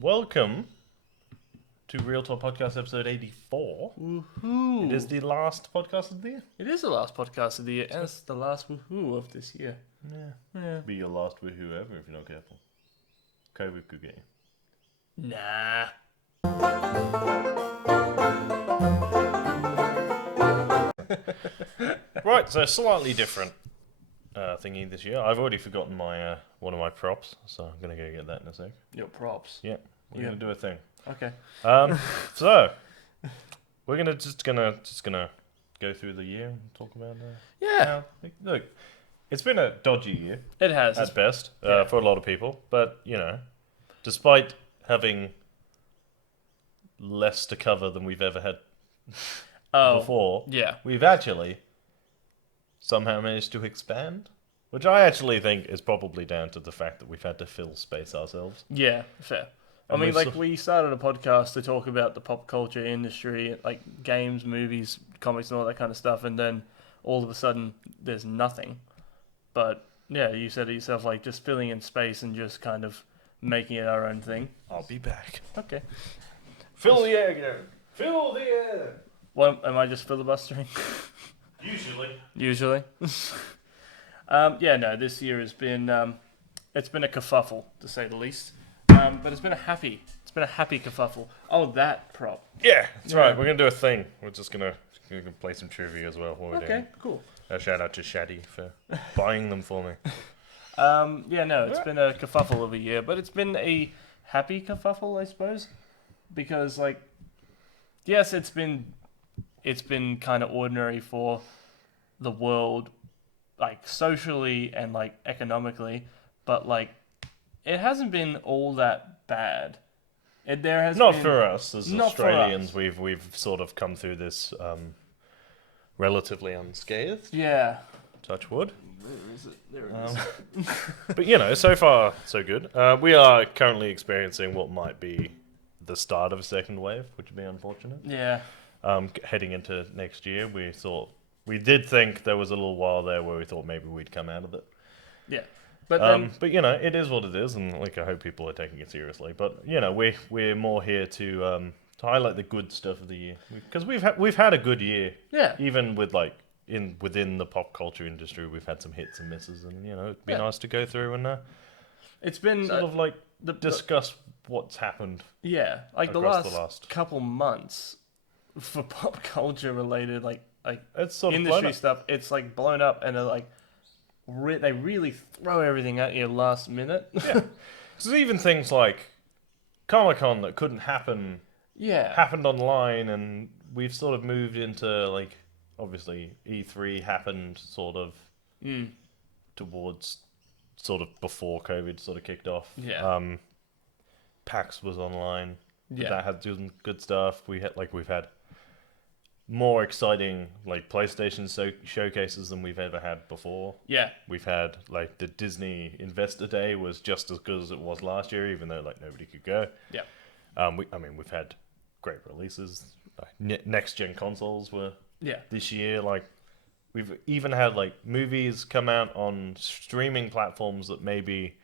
Welcome to Real Talk Podcast episode 84. Woohoo! It is the last podcast of the year. It is the last podcast of the year, and it's the last woohoo of this year. Yeah. Be your last woohoo ever if you're not careful. COVID could get you. Nah. Right, so slightly different thingy this year. I've already forgotten my one of my props, so I'm going to go get that in a sec. Your props. Yeah, we're going to do a thing. Okay. So, we're just gonna go through the year and talk about Yeah. look, it's been a dodgy year. It has. At best, Yeah. for a lot of people. But, you know, despite having less to cover than we've ever had before, Yeah. we've actually somehow managed to expand. Which I actually think is probably down to the fact that we've had to fill space ourselves. Yeah, fair. I And mean, we've like, sort- we started a podcast to talk about the pop culture industry, like games, movies, comics, and all that kind of stuff, and then all of a sudden, there's nothing. But, yeah, you said it yourself, like, just filling in space and just kind of making it our own thing. I'll be back. Okay. Fill the air, Gary. Fill the air. Well, am I just filibustering? Usually. Usually. This year has been it's been a kerfuffle to say the least. But it's been a happy kerfuffle. Oh, that prop. Yeah, that's Yeah. right. We're going to do a thing. We're just going to play some trivia as well while we're doing Okay, it. cool. A shout out to Shaddy for buying them for me. It's been a kerfuffle of a year, but it's been a happy kerfuffle, I suppose, because like, yes, it's been kind of ordinary for the world, like socially and like economically, but like it hasn't been all that bad. There has Not been, for us as Not for Australians. us. We've sort of come through this relatively unscathed. Yeah. Touch wood. Where is it? There it is. But you know, so far so good. We are currently experiencing what might be the start of a second wave, which would be unfortunate. Yeah. Heading into next year, we did think there was a little while there where we thought maybe we'd come out of it. Yeah. But then, But you know, it is what it is, and like I hope people are taking it seriously. But you know, we're more here to highlight the good stuff of the year because we've had a good year. yeah. Even with like within the pop culture industry, we've had some hits and misses, and you know, it'd be Yeah. nice to go through and It's been sort of like the discuss what's happened. like across the the last- couple months for pop culture related like It's sort of industry blown up. stuff. It's like blown up and they're like they really throw everything at you last minute. Yeah, so even things like Comic-Con that couldn't happen Yeah. happened online, and we've sort of moved into like obviously E3 happened sort of towards sort of before COVID sort of kicked off. Yeah. PAX was online. Yeah. That had some good stuff. We've had more exciting like PlayStation showcases than we've ever had before. Yeah. We've had like the Disney Investor Day was just as good as it was last year, even though like nobody could go. Yeah. We've had great releases. Next gen consoles were Yeah. this year. Like we've even had like movies come out on streaming platforms that maybe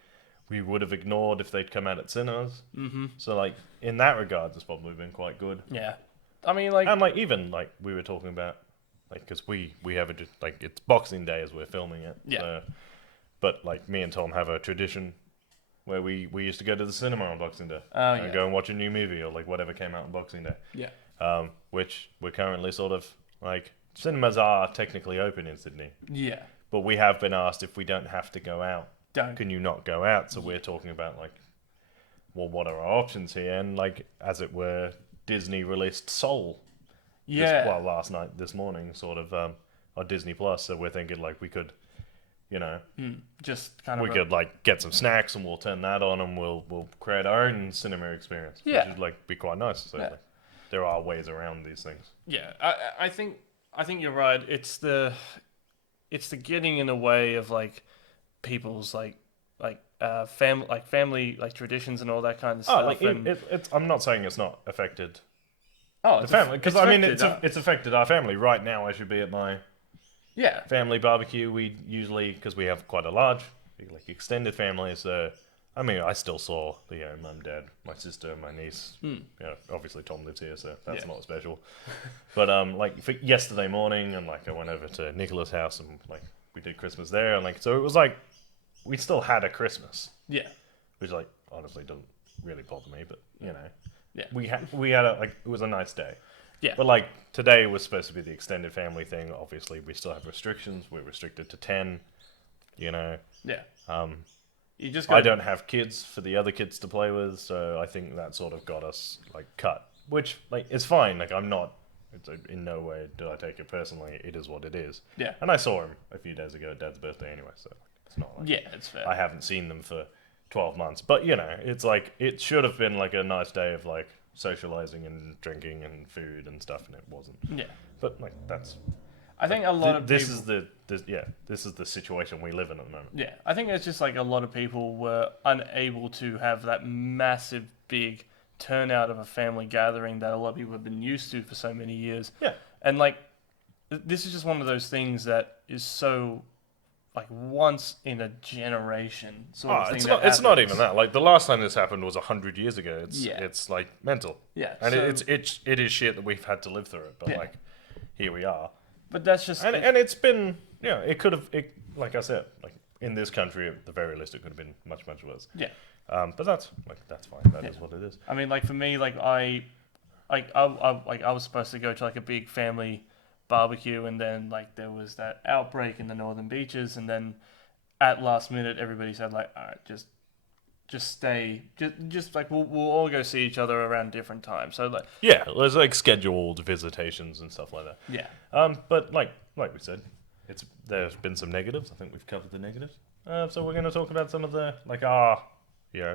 we would have ignored if they'd come out at cinemas. Mm-hmm. So like in that regard, it's probably been quite good. Yeah. I mean, like, And like even like we were talking about, like because we have like it's Boxing Day as we're filming it. Yeah. So, but like me and Tom have a tradition where we used to go to the cinema on Boxing Day and yeah. go and watch a new movie or like whatever came out on Boxing Day. yeah. Which we're currently sort of like cinemas are technically open in Sydney, Yeah. but we have been asked if we don't have to go out, Don't. can you not go out? So we're talking about like, well, what are our options here? And like as it were, Disney released Soul. Yeah. Last night, this morning, sort of on Disney Plus. So we're thinking like we could, you know, Just kind of. we could like get some snacks and we'll turn that on and we'll create our own cinema experience. Yeah. Which would like be quite nice. So Yeah. like, there are ways around these things. Yeah. I think you're right. It's the getting in the way of like people's family traditions and all that kind of stuff. I'm not saying it's not affected oh, the family because I mean affected, it's affected our family. Right now, I should be at my yeah. family barbecue. We usually, because we have quite a large, like extended family, so I mean, I still saw mum, dad, my sister, my niece. Hmm. Obviously Tom lives here, so that's Yeah. not special. But like for yesterday morning, and like I went over to Nicola's house, and like we did Christmas there, and like so it was like we still had a Christmas, Yeah. which like honestly doesn't really bother me, but Yeah. we had a like it was a nice day. Yeah. But like today was supposed to be the extended family thing. Obviously, we still have restrictions. We're restricted to 10. Yeah. You just I got. don't have kids for the other kids to play with, so I think that sort of got us like cut. Which like it's fine. Like I'm not. In no way do I take it personally. It is what it is. Yeah. And I saw him a few days ago at Dad's birthday anyway, so it's not like Yeah, it's fair. I haven't seen them for 12 months. But it's like it should have been like a nice day of like socializing and drinking and food and stuff, and it wasn't. Yeah. But like that's. I think a lot of this people. this is the situation we live in at the moment. Yeah, I think it's just like a lot of people were unable to have that massive, big turnout of a family gathering that a lot of people have been used to for so many years. Yeah. And like, this is just one of those things that is so, like, once in a generation sort of thing. It's not even that. Like the last time this happened was 100 years ago. It's like mental. Yeah. And it is shit that we've had to live through it. But like, here we are. But that's just. And it's been it could have like I said, like in this country at the very least it could have been much worse. Yeah. But that's fine. That is what it is. I mean, like for me, like I was supposed to go to like a big family barbecue, and then like there was that outbreak in the northern beaches, and then at last minute everybody said like, all right, just stay, just like we'll all go see each other around different times. So like There's like scheduled visitations and stuff like that. yeah, But like we said, there's been some negatives. I think we've covered the negatives. So we're going to talk about some of the like our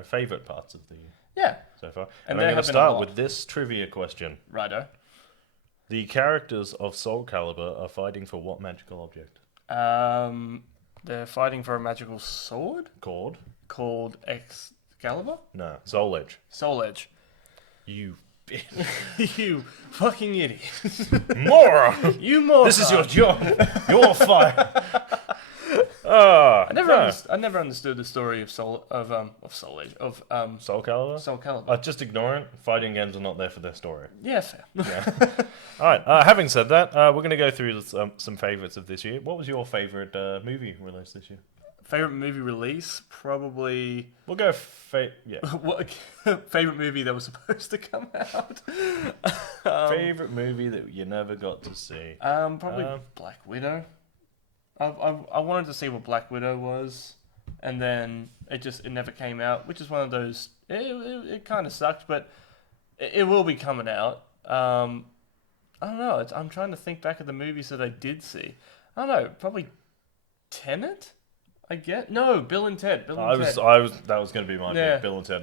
favorite parts of the yeah. so far. And I'm there going have to been a start lot. with this trivia question. Righto. The characters of Soul Calibur are fighting for what magical object? They're fighting for a magical sword Called? called Excalibur. No, Soul Edge. Soul Edge. You bitch. You fucking idiot. Moron! You moron. This is your job. You're fired. I I never understood the story of Soul Edge Soul Calibur? Soul Calibur. Just ignore it. Fighting games are not there for their story. Yeah, fair. Yeah. All right. Having said that, we're going to go through some favorites of this year. What was your favorite movie released this year? Favorite movie release? Probably. We'll go What favorite movie that was supposed to come out? favorite movie that you never got to see. Probably Black Widow. I wanted to see what Black Widow was, and then it never came out, which is one of those. It kind of sucked, but it will be coming out. I don't know. I'm trying to think back of the movies that I did see. I don't know. Probably Tenet. I get no Bill and Ted. That was going to be my pick. Bill and Ted.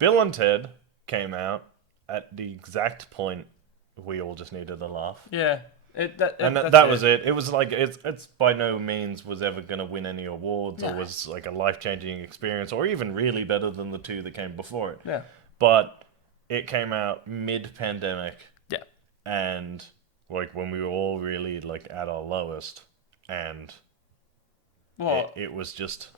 Bill and Ted came out at the exact point we all just needed a laugh. Yeah. That was it. It was like it's by no means was ever going to win any awards or was like a life-changing experience or even really better than the two that came before it. Yeah. But it came out mid-pandemic. Yeah. And like when we were all really like at our lowest, and it was just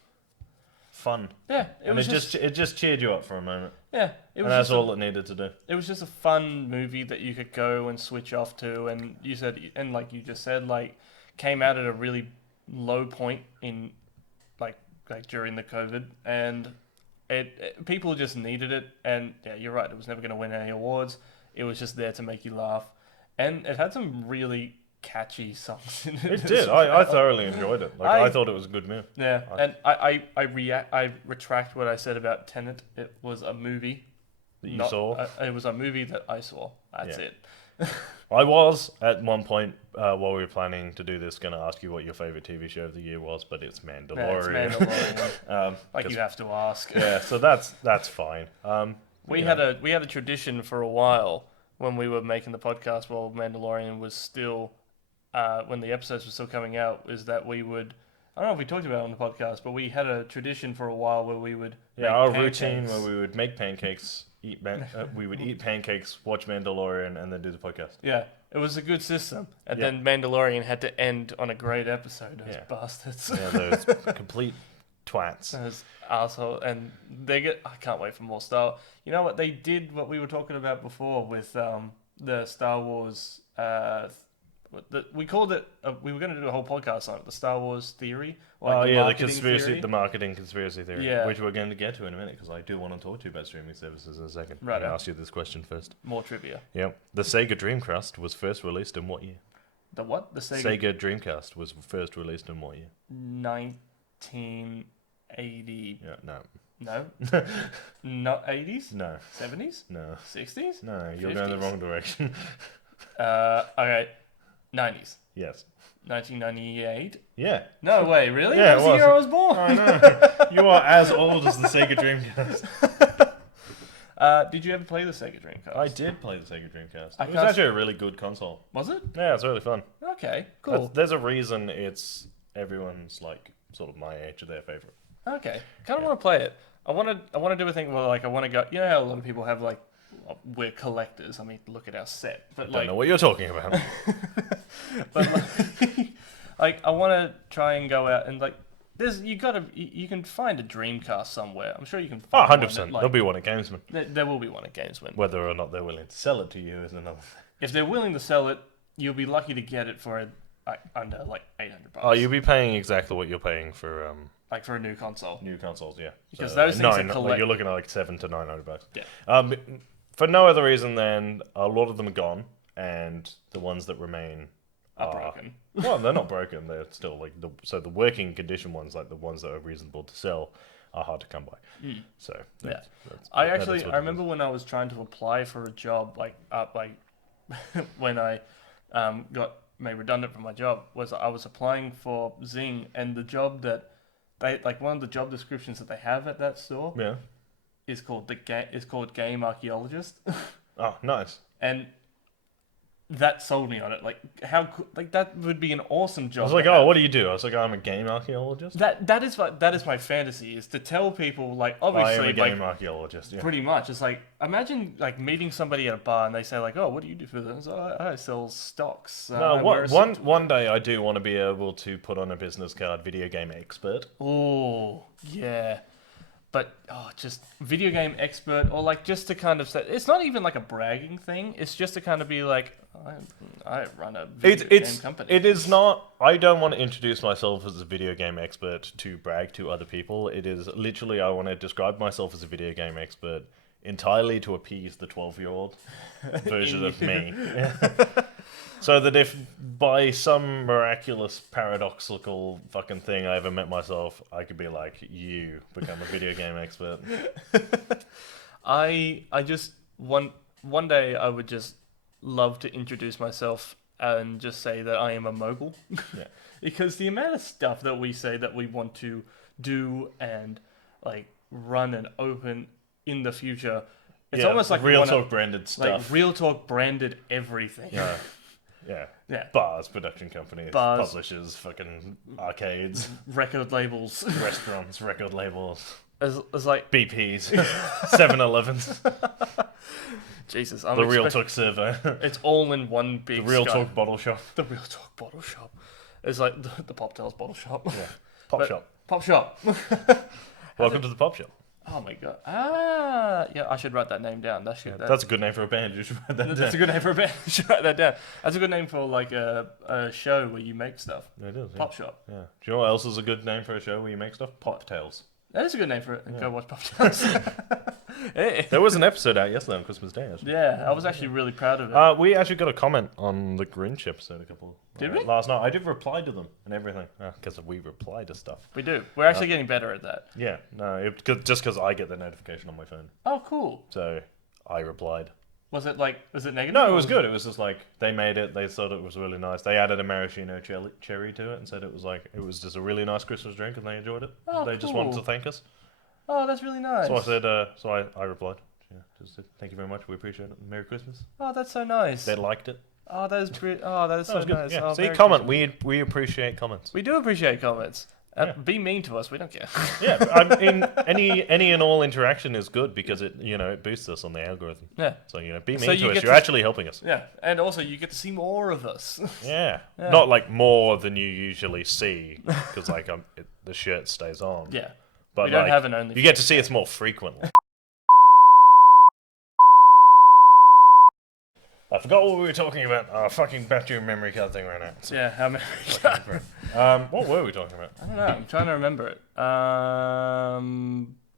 fun. Yeah. It just cheered you up for a moment. Yeah, and that's all it needed to do. It was just a fun movie that you could go and switch off to, and like you just said, like came out at a really low point in like during the COVID, and people just needed it. And yeah, you're right, it was never going to win any awards. It was just there to make you laugh, and it had some really catchy songs in it. It did. I thoroughly enjoyed it. I thought it was a good move. Yeah, and I retract what I said about Tenet. It was a movie that you saw. It was a movie that I saw. That's it. I was at one point while we were planning to do this going to ask you what your favorite TV show of the year was, but it's Mandalorian. Yeah, it's Mandalorian. Like you have to ask. Yeah, so that's fine. We had a tradition for a while when we were making the podcast while Mandalorian was still. When the episodes were still coming out, is that we would. I don't know if we talked about it on the podcast, but we had a tradition for a while where we would. Our routine where we would make pancakes, we would eat pancakes, watch Mandalorian, and then do the podcast. Yeah, it was a good system, and then Mandalorian had to end on a great episode. Those bastards. Yeah, those complete twats. Those asshole, and I can't wait for more Star. You know what they did? What we were talking about before with the Star Wars. We called it. We were going to do a whole podcast on it. The Star Wars theory. The conspiracy, the marketing conspiracy theory, Yeah. which we're going to get to in a minute because I do want to talk to you about streaming services in a second. Right. I'll ask you this question first. More trivia. Yep. The Sega Dreamcast was first released in what year? The what? The Sega Dreamcast was first released in what year? 1980. Yeah, no. No. Not 80s. No. 70s. No. 60s. No, you're going the wrong direction. Okay. 90s. Yes. 1998. Yeah. No way, really? Yeah, That was it the year I was. was born. I know. You are as old as the Sega Dreamcast. Did you ever play the Sega Dreamcast? I did play the Sega Dreamcast. I It was can't- actually a really good console. Was it? Yeah, it's really fun. Okay, cool. There's a reason it's everyone's like sort of my age their favorite. Okay, kind of Yeah. want to play it. I want to do a thing where like I want to go. You know how a lot of people have like we're collectors. I mean, look at our set, but Don't like, know what you're talking about. but like I want to try and go out and like. You can find a Dreamcast somewhere. I'm sure you can Oh, find 100%. one that, like, There'll be one at Gamesman. there will be one at Gamesman. Whether or not they're willing to sell it to you is another thing. If they're willing to sell it, you'll be lucky to get it for under like $800. Oh, you'll be paying exactly what you're paying for like for a new console. new consoles, yeah. Because those things are like you're looking at like $700 to $900. Yeah. For no other reason than a lot of them are gone, and the ones that remain Are broken. Well, they're not broken. They're still like the working condition ones, like the ones that are reasonable to sell, are hard to come by. So Yeah. that's I that is what it remember when I was trying to apply for a job, like when I got made redundant from my job, I was applying for Zing, and the job that they like one of the job descriptions that they have at that store Yeah. is called game archaeologist, Oh, nice. and that sold me on it. Like that would be an awesome job. I was like, to oh, have. what do you do? I was like, I'm a game archaeologist. That is my fantasy, is to tell people like I am obviously a game like archaeologist. Yeah. pretty much. It's like imagine like meeting somebody at a bar and they say like, oh, what do you do for this? I sell stocks. No, one day I do want to be able to put on a business card, video game expert. Oh yeah, but just video game expert, or like just to kind of say it's not even like a bragging thing. It's just to kind of be like, I run a video game company. It is not. I don't want to introduce myself as a video game expert to brag to other people. It is literally I want to describe myself as a video game expert entirely to appease the 12-year-old version of me. So that if by some miraculous paradoxical fucking thing I ever met myself, I could be like, you become a video game expert. I just one day I would just love to introduce myself and just say that I am a mogul. Yeah. Because the amount of stuff that we say that we want to do and like run and open in the future, it's almost like Real Talk branded stuff. like Real Talk branded everything. Yeah. Yeah. Yeah. Bars, production companies, Bars. publishers, fucking arcades, Record labels. restaurants, record labels, It's like BPs, 7-Elevens, Jesus. the Real Talk server, It's all in one the big. Real sky. Talk bottle shop. The Real Talk bottle shop. It's like the Pop Tails bottle shop. Yeah. Pop But- shop. Pop shop. Welcome to the pop shop. Oh my god. Yeah, I should write that name down. That's That's a good name for a band. You should write that that's down. a good name for a band. You should write that down. That's a good name for like a show where you make stuff. It is. Yeah. Pop shop. Yeah. Do you know what else is a good name for a show where you make stuff? Pop Tales. That is a good name for it. Go watch Pop Tails. Hey. There was an episode out yesterday on Christmas Day. Actually. Yeah, I was actually really proud of it. We actually got a comment on the Grinch episode Did we? last night. I did reply to them and everything because we reply to stuff. We do. We're actually getting better at that. Yeah, no, just because I get the notification on my phone, Oh, cool. so I replied. Was it negative? No, it or was good. It was just like they made it. They thought it was really nice. They added a maraschino cherry to it and said it was just a really nice Christmas drink and they enjoyed it. Oh, They just wanted cool. to thank us. Oh, that's really nice. So I said, I replied. Yeah, just said, thank you very much. We appreciate it. Merry Christmas. Oh, that's so nice. They liked it. Oh, that is so That was good. nice. Yeah. Oh, See, Merry comment. Christmas. We appreciate comments. We do appreciate comments. Be mean to us. We don't care. Yeah, I mean, any and all interaction is good because it boosts us on the algorithm. Yeah. So be So mean you to us. get You're to- actually helping us. Yeah, and also you get to see more of us. Yeah. Yeah. Not like more than you usually see because the shirt stays on. Yeah. But We don't have an OnlyFans. you get to see us more frequently. I forgot what we were talking about. Oh, fucking back to your memory card thing right now. Yeah, how many? What were we talking about? I don't know. I'm trying to remember it.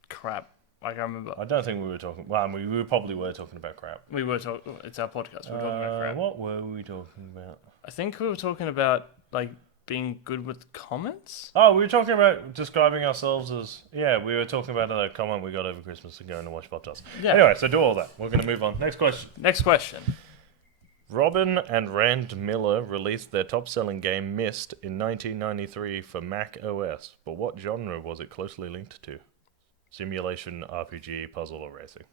Crap. I can't remember. I don't think we were talking. Well, we probably were talking about crap. We were talking. It's our podcast. We were talking about crap. What were we talking about? I think we were talking about being good with comments. Oh, we were talking about describing ourselves as. Yeah, we were talking about a comment we got over Christmas and going to watch Pop-Tarts. Yeah. Anyway, so do all that. We're going to move on. Next question. Next question. Robin and Rand Miller released their top-selling game Myst in 1993 for Mac OS, but what genre was it closely linked to? Simulation, RPG, puzzle, or racing?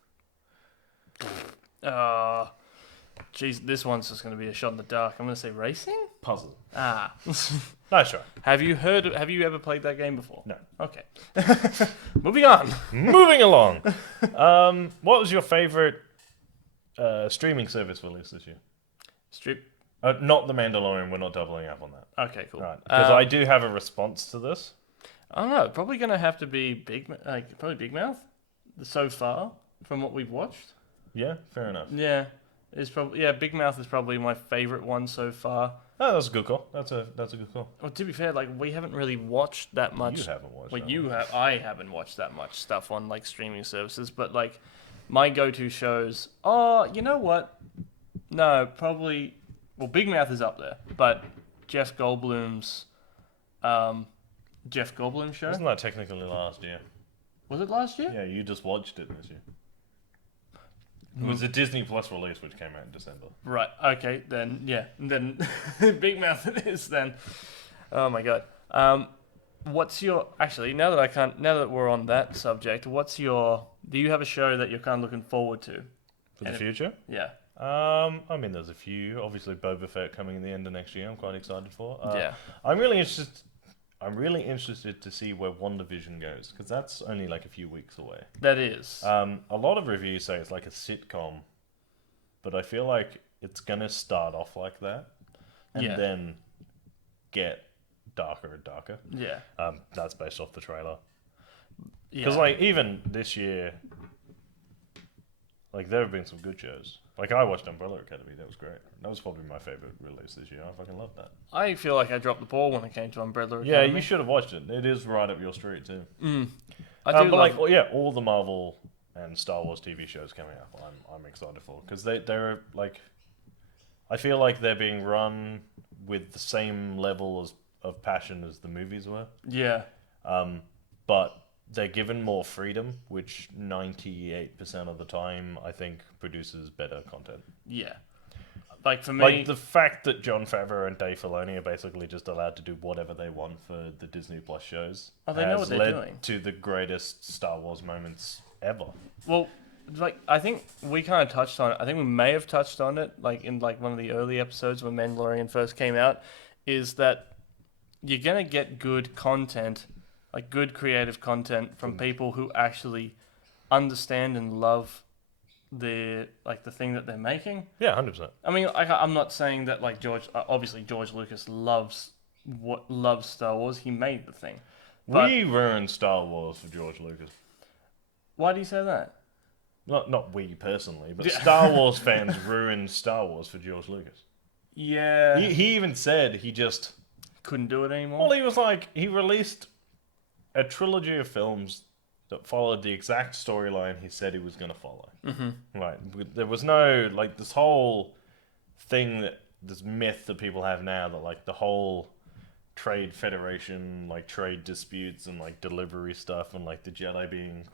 Jeez, this one's just going to be a shot in the dark. I'm going to say racing? Puzzle. Ah. Nice try. Have you ever played that game before? No. Okay. Moving on. Moving along. What was your favorite streaming service released this year? Not The Mandalorian. We're not doubling up on that. Okay, cool. Right. Because I do have a response to this. I don't know. Probably going to have to be probably Big Mouth so far from what we've watched. Yeah, fair enough. Yeah. Big Mouth is probably my favorite one so far. Oh, that's a good call. That's a good call. Well, to be fair, we haven't really watched that much. You haven't watched. Well, that you one. have. I haven't watched that much stuff on streaming services, but my go-to shows. Oh, you know what? No, probably. Well, Big Mouth is up there, but Jeff Goldblum's show. Wasn't that technically last year? Was it last year? Yeah, you just watched it this year. It was a Disney Plus release, which came out in December. Right. Okay. Then Then Big Mouth it is. Then. Oh my god. What's your actually now that we're on that subject? Do you have a show that you're kind of looking forward to For the future? Yeah. I mean, there's a few. Obviously, Boba Fett coming in the end of next year. I'm quite excited for. Yeah. I'm really interested to see where WandaVision goes because that's only a few weeks away. That is. A lot of reviews say it's like a sitcom, but I feel like it's gonna start off like that and then get darker and darker. Yeah. That's based off the trailer. Yeah. Because even this year, there have been some good shows. I watched Umbrella Academy. That was great. That was probably my favorite release this year. I fucking loved that. I feel like I dropped the ball when it came to Umbrella Academy. Yeah, you should have watched it. It is right up your street too. I do all the Marvel and Star Wars TV shows coming up, I'm excited for because they're I feel like they're being run with the same level of passion as the movies were. Yeah. But they're given more freedom, which 98% of the time I think produces better content. Yeah. For me, the fact that Jon Favreau and Dave Filoni are basically just allowed to do whatever they want for the Disney Plus shows. Oh, they know what they're led doing. to the greatest Star Wars moments ever. Well, I think we kind of touched on it. I think we may have touched on it, in one of the early episodes when Mandalorian first came out, is that you're gonna get good content, good creative content from people who actually understand and love the thing that they're making. Yeah, 100%. I mean, I'm not saying that obviously George Lucas loves Star Wars. He made the thing. But We ruined Star Wars for George Lucas. why do you say that? Not we personally, but Star Wars fans ruined Star Wars for George Lucas. Yeah. He even said he just... Couldn't do it anymore? Well, he was he released a trilogy of films that followed the exact storyline he said he was going to follow. Mm-hmm. Right. There was no, this whole thing this myth that people have now that, the whole trade federation, trade disputes and, delivery stuff and, the Jedi being,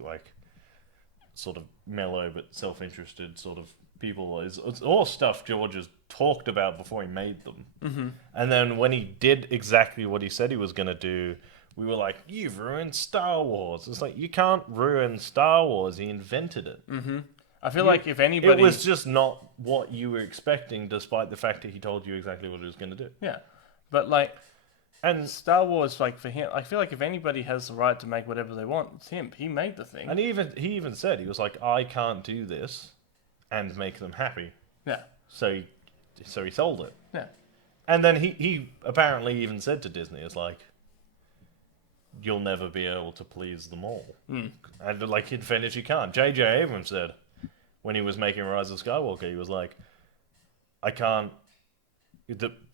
sort of mellow but self-interested sort of people it's all stuff George has talked about before he made them. Mm-hmm. And then when he did exactly what he said he was going to do, we were like, you've ruined Star Wars. It's you can't ruin Star Wars. He invented it. Mm-hmm. I feel like if anybody... It was just not what you were expecting, despite the fact that he told you exactly what he was going to do. Yeah. But, And Star Wars, like for him, I feel like if anybody has the right to make whatever they want, it's him. He made the thing. and he even said, he was like, I can't do this and make them happy. Yeah, So he sold it. yeah, And then he apparently even said to Disney, it's like, you'll never be able to please them all. mm. And like in fairness, you can't. J.J. Abrams said when he was making Rise of Skywalker, he was like, I can't.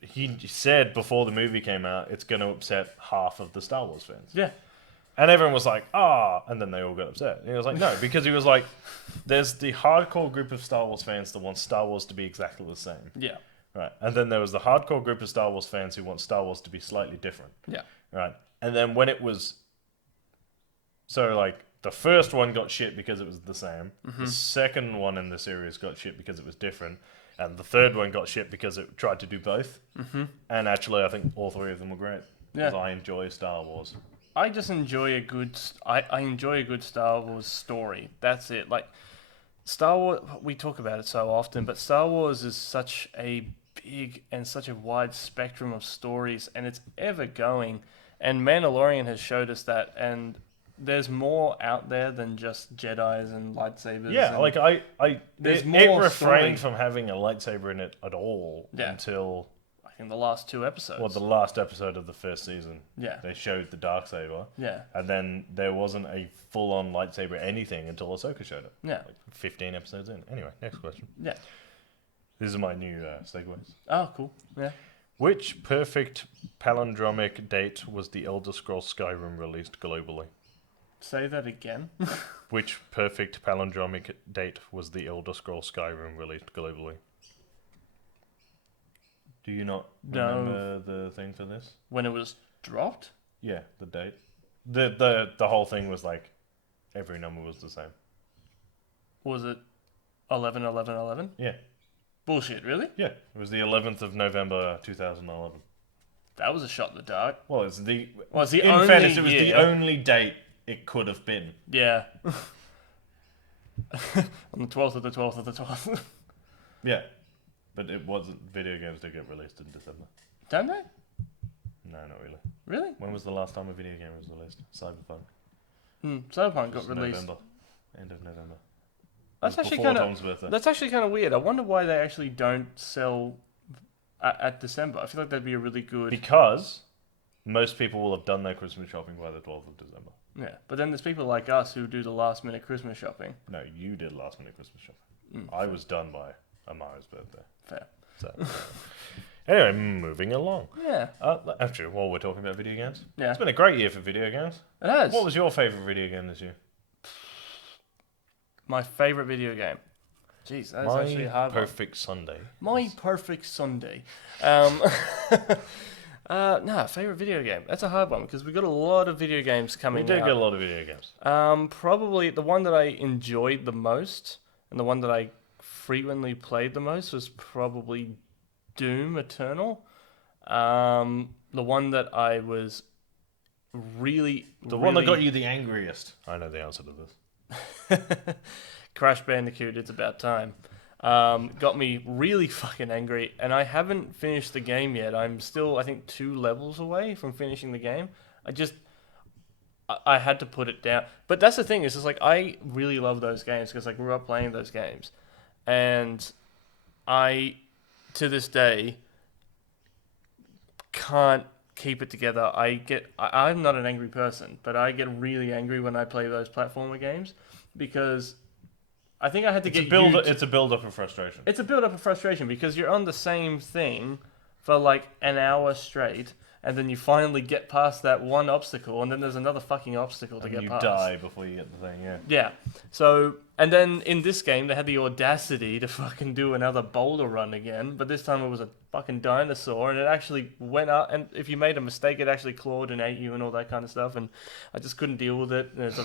He said before the movie came out, it's going to upset half of the Star Wars fans. Yeah, And everyone was like, and then they all got upset. And he was like, no, because he was like, there's the hardcore group of Star Wars fans that want Star Wars to be exactly the same. yeah, Right. And then there was the hardcore group of Star Wars fans who want Star Wars to be slightly different. yeah, Right. And then when it was. So, like, the first one got shit because it was the same. Mm-hmm. The second one in the series got shit because it was different. And the third one got shit because it tried to do both. Mm-hmm. And actually, I think all three of them were great. Because Yeah. I enjoy Star Wars. I just enjoy a good. I enjoy a good Star Wars story. That's it. Like Star Wars, we talk about it so often, but Star Wars is such a big and such a wide spectrum of stories, and it's ever going. And Mandalorian has showed us that. And there's more out there than just Jedis and lightsabers. Yeah, and like there's it more refrained story. from having a lightsaber in it at all Yeah. until I think the last two episodes. the last episode of the first season. Yeah, They showed the darksaber, yeah, and then there wasn't a full-on lightsaber anything until Ahsoka showed it. yeah, Like 15 episodes in. Anyway, next question. yeah. These are my new segues. Oh, cool. Yeah. Which perfect palindromic date was the Elder Scrolls Skyrim released globally? Say that again. Which perfect palindromic date was the Elder Scrolls Skyrim released globally? Do you not No. remember the thing for this? When it was dropped? Yeah, the date. The whole thing was like every number was the same. Was it 11/11/11? Yeah. Bullshit, really? Yeah. It was the 11th of November 2011. That was a shot in the dark. Well, it's the Well, it's the in only fairness, it was the year- only date it could have been. Yeah. On the 12th of the 12th of the 12th. Yeah. But it wasn't. Video games do get released in December. Don't they? No, not really. Really? When was the last time a video game was released? Cyberpunk. Cyberpunk got Just released. November. End of November. That's It was actually before kind of Tom's birthday. that's actually kind of weird. I wonder why they actually don't sell at December. I feel like that'd be a really good. Because most people will have done their Christmas shopping by the 12th of December. Yeah, but then there's people like us who do the last minute Christmas shopping. No, you did last minute Christmas shopping. Mm, I was done by Amara's birthday. fair. So. Anyway, moving along. Yeah, Actually, while we're talking about video games, yeah. it's been a great year for video games. It has. What was your favourite video game this year? My favorite video game? Jeez, that is actually a hard one. Perfect Sunday. My perfect Sunday. No, favorite video game. That's a hard one because we got a lot of video games We coming did out. get a lot of video games. Probably the one that I enjoyed the most and the one that I frequently played the most was probably Doom Eternal. The one that I was really The one that got you the angriest. I know the answer to this. Crash Bandicoot, it's about time. Got me really fucking angry, and I haven't finished the game yet. I'm still, I think, 2 levels away from finishing the game. I had to put it down. But that's the thing, is just like, I really love those games because I grew up playing those games. And I, to this day, can't keep it together. I'm not an angry person, but I get really angry when I play those platformer games because I think I had to It's get a build. used. It's a build up of frustration. It's a build up of frustration because you're on the same thing for like an hour straight, and then you finally get past that one obstacle, and then there's another fucking obstacle to And get you past. die before you get the thing. Yeah. Yeah. So, and then in this game, they had the audacity to fucking do another boulder run again, but this time it was a fucking dinosaur, and it actually went up, and if you made a mistake, it actually clawed and ate you and all that kind of stuff, and I just couldn't deal with it. It's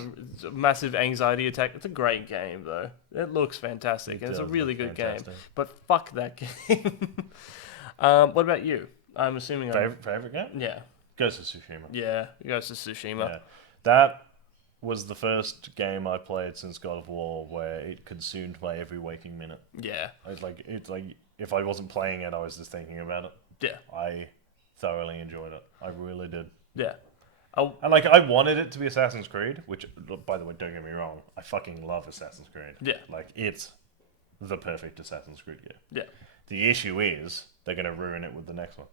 a massive anxiety attack. It's a great game, though. It looks fantastic, and it's a does really look good game, fantastic. but fuck that game. What about you? I'm assuming Favorite game? Yeah. Ghost of Tsushima. Yeah, Ghost of Tsushima. Yeah. That was the first game I played since God of War where it consumed my every waking minute. Yeah. It's like if I wasn't playing it, I was just thinking about it. Yeah. I thoroughly enjoyed it. I really did. Yeah. Oh, And like, I wanted it to be Assassin's Creed, which, by the way, don't get me wrong, I fucking love Assassin's Creed. yeah. Like, it's the perfect Assassin's Creed game. Yeah. The issue is they're going to ruin it with the next one.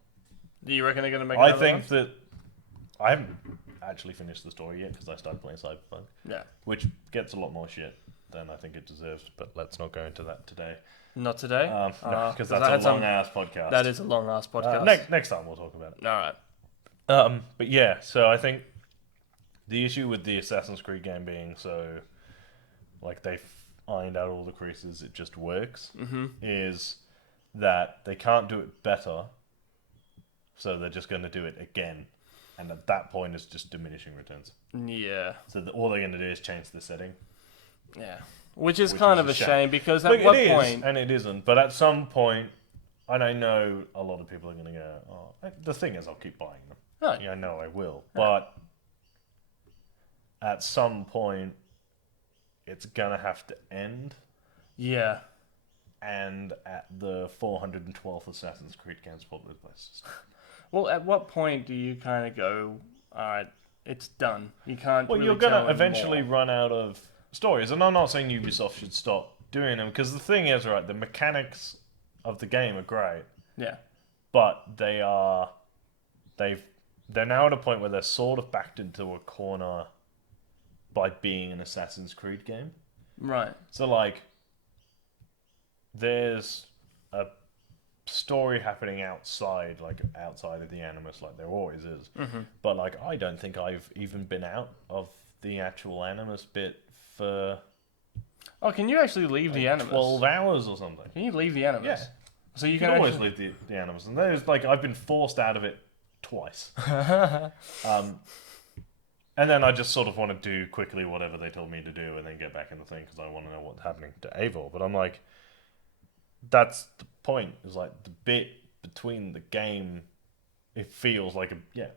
Do you reckon they're going to make I another think one? that I haven't actually finished the story yet because I started playing Cyberpunk, Yeah. which gets a lot more shit than I think it deserves. But let's not go into that today. Not today? Because that's a long ass podcast. That is a long ass podcast. Next time we'll talk about it. Alright. But yeah, so I think the issue with the Assassin's Creed game being so, like, they've ironed out all the creases, it just works, is that they can't do it better, so they're just going to do it again. And at that point, it's just diminishing returns. Yeah. So all they're going to do is change the setting. Yeah. Which is kind of a shame because at Look, what it is, point... and it isn't, but at some point, and I know a lot of people are going to go, oh, the thing is, I'll keep buying them. Oh. Yeah, I know I will. But at some point, it's going to have to end. Yeah. And at the 412th Assassin's Creed game's probably the place. Well, at what point do you kind of go, alright, it's done. You can't Well, really you're going tell to eventually anymore. run out of stories. And I'm not saying Ubisoft should stop doing them, because the thing is, right, the mechanics of the game are great. Yeah. But they're now at a point where they're sort of backed into a corner by being an Assassin's Creed game. Right. So, like, there's a story happening outside of the Animus, like there always is. But, like, I don't think I've even been out of the actual Animus bit for Oh, can you actually leave the Animus? 12 hours or something. Can you leave the Animus? Yeah. So you You can can always actually... leave the Animus. And there's, like, I've been forced out of it twice. And then I just sort of want to do quickly whatever they told me to do and then get back in the thing because I want to know what's happening to Eivor. But I'm like, that's the point. Is like the bit between the game. It feels like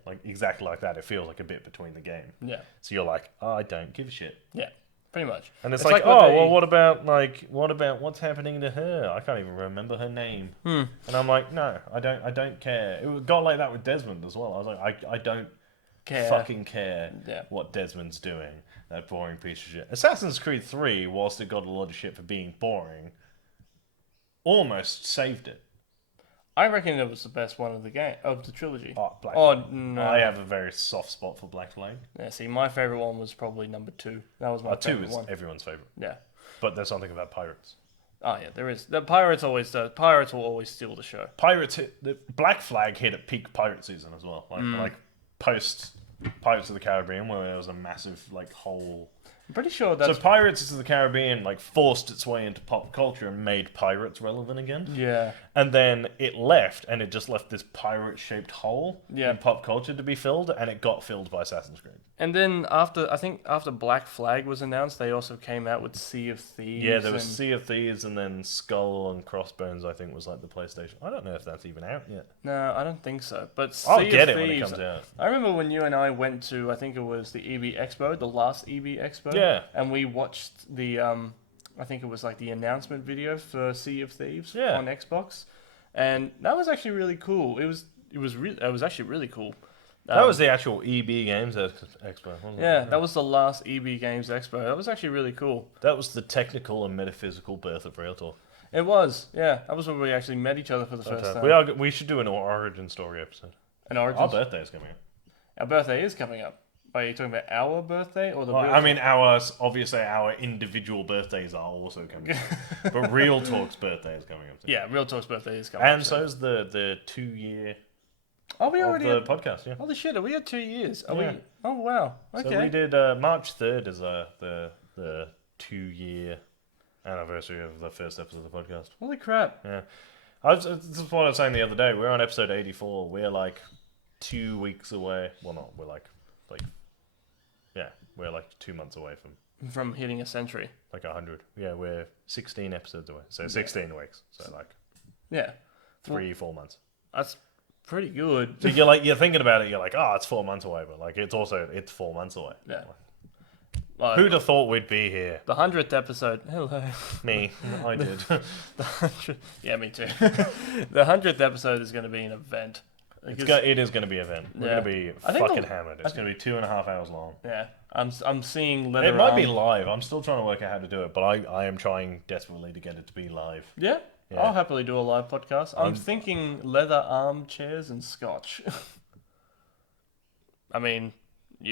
like exactly like that. It feels like a bit between the game. Yeah. So you're like, oh, I don't give a shit. Yeah. Pretty much. And it's It's like, like what oh, they- well, what about what's happening to her? I can't even remember her name. And I'm like, no, I don't care. It got like that with Desmond as well. I was like, I don't fucking care Yeah. what Desmond's doing. That boring piece of shit. Assassin's Creed 3, whilst it got a lot of shit for being boring, almost saved it. I reckon it was the best one of the trilogy. Oh, Black Oh, Flag. no. I have a very soft spot for Black Flag. Yeah, see, my favorite one was probably number 2. That was my 2 favorite is one. everyone's favorite. Yeah. But there's something about pirates. Oh, yeah, there is. The Pirates always do. Pirates will always steal the show. The Black Flag hit at peak pirate season as well. Like post Pirates of the Caribbean, where there was a massive like whole. I'm pretty sure that's... So Pirates of the Caribbean like forced its way into pop culture and made pirates relevant again. Yeah. And then it left, and it just left this pirate-shaped hole Yeah. in pop culture to be filled, and it got filled by Assassin's Creed. And then after Black Flag was announced, they also came out with Sea of Thieves. Yeah, there was and... Sea of Thieves, and then Skull and Crossbones, I think, was like the PlayStation. I don't know if that's even out yet. No, I don't think so. But I'll Sea get of it when it Thieves, comes out. I remember when you and I went to, I think it was the EB Expo, the last EB Expo. Yeah. And we watched the, I think it was like the announcement video for Sea of Thieves Yeah. on Xbox. And that was actually really cool. It was actually really cool. That was the actual EB Games Expo, wasn't Yeah, it? that was the last EB Games Expo. That was actually really cool. That was the technical and metaphysical birth of Real Talk. It was, yeah. That was when we actually met each other for the first time. We should do an origin story episode. An origin. Our birthday is coming up. Our birthday is coming up. Are you talking about our birthday or the Well, birthday? I mean, obviously our individual birthdays are also coming up. But Real Talk's birthday is coming up too. Yeah, Real Talk's birthday is coming up. And so is the 2-year Oh, we of already the had... podcast, yeah. Holy shit, are we at 2 years? Are Yeah. we... Oh, wow. Okay. So we did March 3rd as the 2-year anniversary of the first episode of the podcast. Holy crap. Yeah. This is what I was saying the other day. We're on episode 84. We're like 2 weeks away. Well, not. We're like we're like 2 months away from hitting a century. like 100. Yeah, we're 16 episodes away. So 16 weeks. So like Yeah. 3-4 months. That's pretty good. So you're thinking about it. You're like, oh, it's 4 months away, but like it's 4 months away. Yeah. Who'd have thought we'd be here? The 100th episode. Hello. Me. I did. Yeah, me too. The 100th episode is going to be an event. It is going to be an event. We're going to be fucking hammered. It's going to be 2.5 hours long. Yeah, I'm seeing leather. It might be live. I'm still trying to work out how to do it, but I am trying desperately to get it to be live. Yeah, I'll happily do a live podcast. I'm thinking leather armchairs and scotch. I mean, if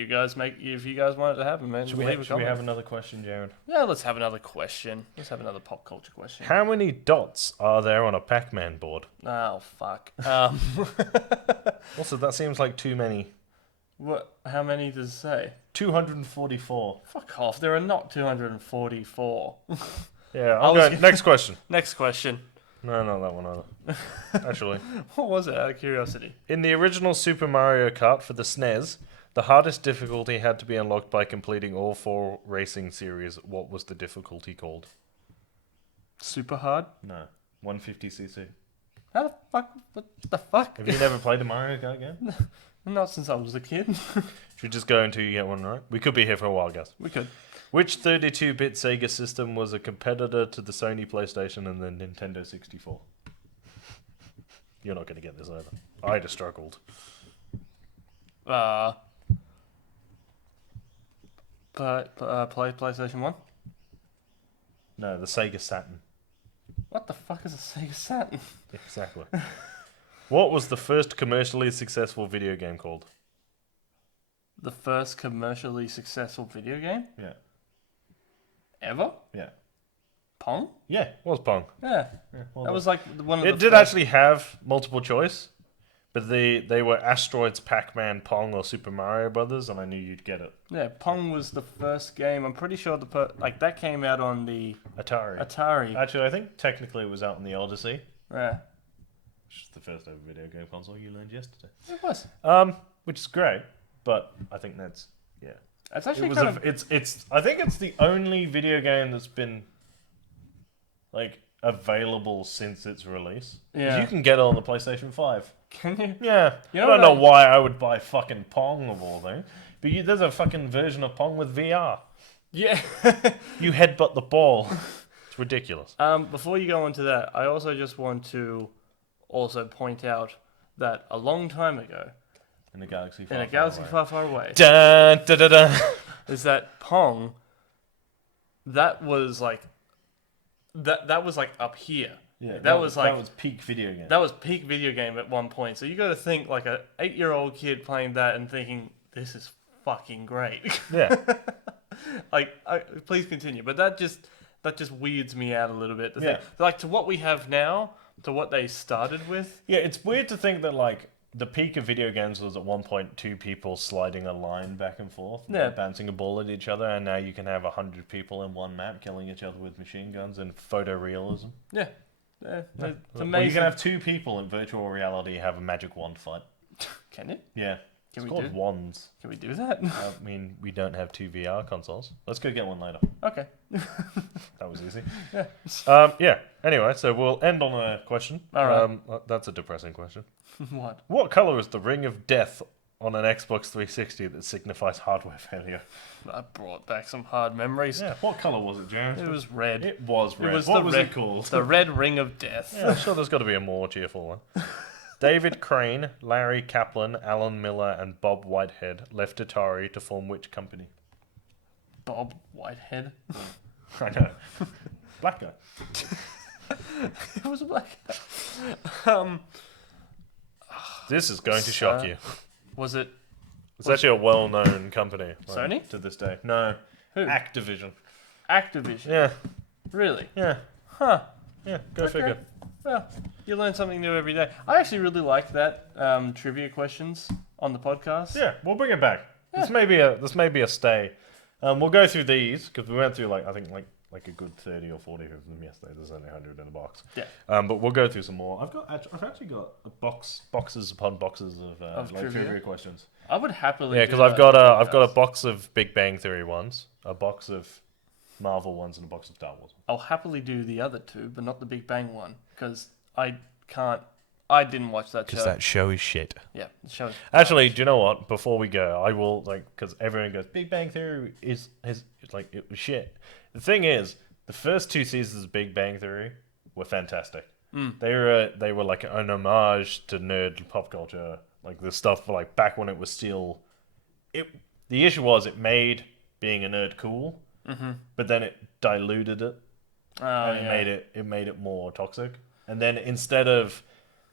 you guys want it to happen, man. Should we have another question, Jared? Yeah, let's have another question. Let's have another pop culture question. How many dots are there on a Pac-Man board? Oh, fuck. Also, that seems like too many. What? How many does it say? 244. Fuck off. There are not 244. Yeah, next question. Next question. No, not that one either. Actually. What was it, out of curiosity? In the original Super Mario Kart for the SNES, the hardest difficulty had to be unlocked by completing all 4 racing series. What was the difficulty called? Super hard? No. 150cc. How the fuck? What the fuck? Have you never played a Mario Kart game? Not since I was a kid. Should we just go until you get one right? We could be here for a while, guys. We could. Which 32-bit Sega system was a competitor to the Sony PlayStation and the Nintendo 64? You're not going to get this either. I'd have struggled. PlayStation 1? No, the Sega Saturn. What the fuck is a Sega Saturn? Exactly. What was the first commercially successful video game called? The first commercially successful video game? Yeah. Ever? Yeah. Pong? Yeah, it was Pong. Yeah. That was like one of the It did actually have multiple choice, but they were Asteroids, Pac-Man, Pong, or Super Mario Brothers, and I knew you'd get it. Yeah, Pong was the first game. I'm pretty sure that came out on the Atari. Actually, I think technically it was out on the Odyssey. Yeah. Which is the first ever video game console you learned yesterday. It was. Which is great, but I think that's It's actually it's I think it's the only video game that's been like available since its release. Yeah. You can get it on the PlayStation 5. Can you? Yeah. You I don't know why I would buy fucking Pong of all things. But there's a fucking version of Pong with VR. Yeah. You headbutt the ball. It's ridiculous. Before you go into that, I also just want to point out that a long time ago, in a galaxy far, far away, dun, dun, dun, dun. is that Pong. That was like up here. Yeah, that was peak video game. That was peak video game at one point. So you got to think like a 8-year-old kid playing that and thinking this is fucking great. Yeah. Please continue. But that just weirds me out a little bit. Yeah. Like to what we have now, to what they started with. Yeah, it's weird to think that like the peak of video games was at one point 2 people sliding a line back and forth, bouncing a ball at each other, and now you can have 100 people in one map killing each other with machine guns and photorealism. Yeah. It's amazing. Well, you can have 2 people in virtual reality have a magic wand fight. Can you? Yeah. It's called wands. Can we do that? I mean, we don't have 2 VR consoles. Let's go get one later. Okay. That was easy. Yeah. Anyway, so we'll end on a question. All right. That's a depressing question. What? What color is the ring of death on an Xbox 360 that signifies hardware failure? That brought back some hard memories. Yeah. What color was it, Jared? It was red. It was red. What was it called? The red ring of death. Yeah, I'm sure there's got to be a more cheerful one. David Crane, Larry Kaplan, Alan Miller, and Bob Whitehead left Atari to form which company? Bob Whitehead? I know. Black guy. It was a black guy. This is going to shock you. Was it? It's actually a well-known company. Sony? To this day. No. Who? Activision. Activision? Yeah. Really? Yeah. Huh. Yeah, go figure. Well, you learn something new every day. I actually really like that trivia questions on the podcast. Yeah, we'll bring it back. Yeah. This may be a stay. We'll go through these because we went through I think a good 30 or 40 of them yesterday. There's only 100 in the box. Yeah. But we'll go through some more. I've actually got boxes upon boxes of trivia questions. I would happily. Yeah, because I've got a box of Big Bang Theory ones, a box of Marvel ones, and a box of Star Wars. I'll happily do the other 2, but not the Big Bang one because I didn't watch that show. Because that show is shit. Yeah, the show. Actually, do you know what? Before we go, I will because everyone goes Big Bang Theory is it was shit. The thing is, the first 2 seasons of Big Bang Theory were fantastic. They were like an homage to nerd pop culture, like the stuff like back when it was still. The issue was it made being a nerd cool, but then it diluted it, and it made it more toxic. And then instead of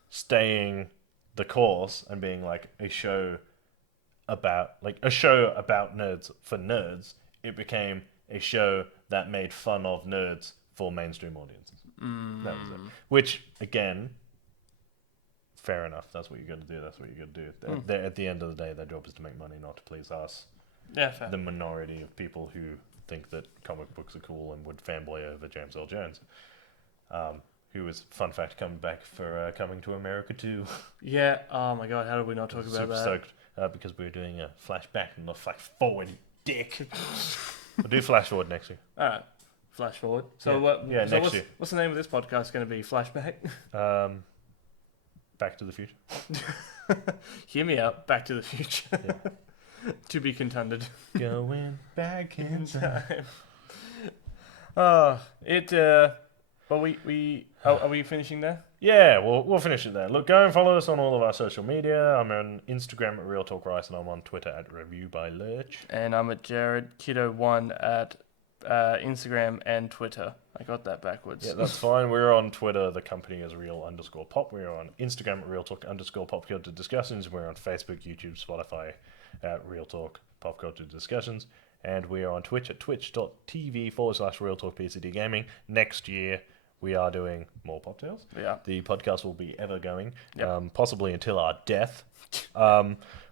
staying the course and being like a show about nerds for nerds, it became a show that made fun of nerds for mainstream audiences. That was it. Which again, fair enough. That's what you got to do. That's what you got to do. At the end of the day, their job is to make money, not to please us. Yeah, fair. The minority of people who think that comic books are cool and would fanboy over James L. Jones, who was, fun fact, coming back for Coming to America too. Yeah. Oh my god, how did we not talk about Super that? stoked because we were doing a flashback and not flash forward, you dick. We'll do flash forward next year. All right. Flash forward. So next year. What's the name of this podcast going to be? Flashback. Back to the Future. Hear me out. Back to the Future. Yeah. To be contended. Going back in time. But are we finishing there? Yeah, we'll finish it there. Look, go and follow us on all of our social media. I'm on Instagram at Real Talk Rice, and I'm on Twitter at Review by Lurch. And I'm at Jared Kiddo1 at Instagram and Twitter. I got that backwards. Yeah, that's fine. We're on Twitter. The company is real_pop. We're on Instagram at Real Talk_pop culture discussions. We're on Facebook, YouTube, Spotify at Real Talk Pop Culture Discussions. And we are on Twitch at twitch.tv/Real Talk PCD Gaming. Next year, we are doing more Pop Tales. Yeah. The podcast will be ever going, Yep. possibly until our death.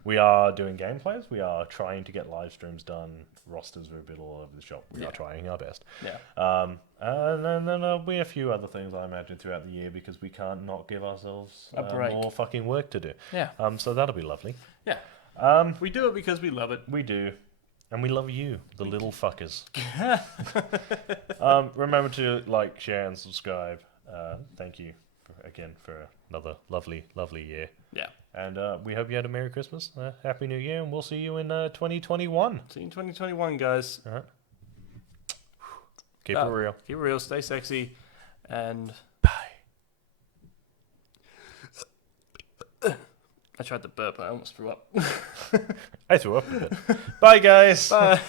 We are doing gameplays. We are trying to get live streams done. Rosters are a bit all over the shop. We are trying our best. Yeah. And then there'll be a few other things, I imagine, throughout the year because we can't not give ourselves A break. more fucking work to do. Yeah. So that'll be lovely. Yeah. We do it because we love it. We do. And we love you, the little fuckers. Remember to like, share, and subscribe. Thank you again for another lovely, lovely year. Yeah. And we hope you had a Merry Christmas, Happy New Year, and we'll see you in 2021. See you in 2021, guys. All right. Keep it real. Keep it real. Stay sexy. And Bye. I tried to burp. I almost threw up. I threw up a bit. Bye, guys. Bye.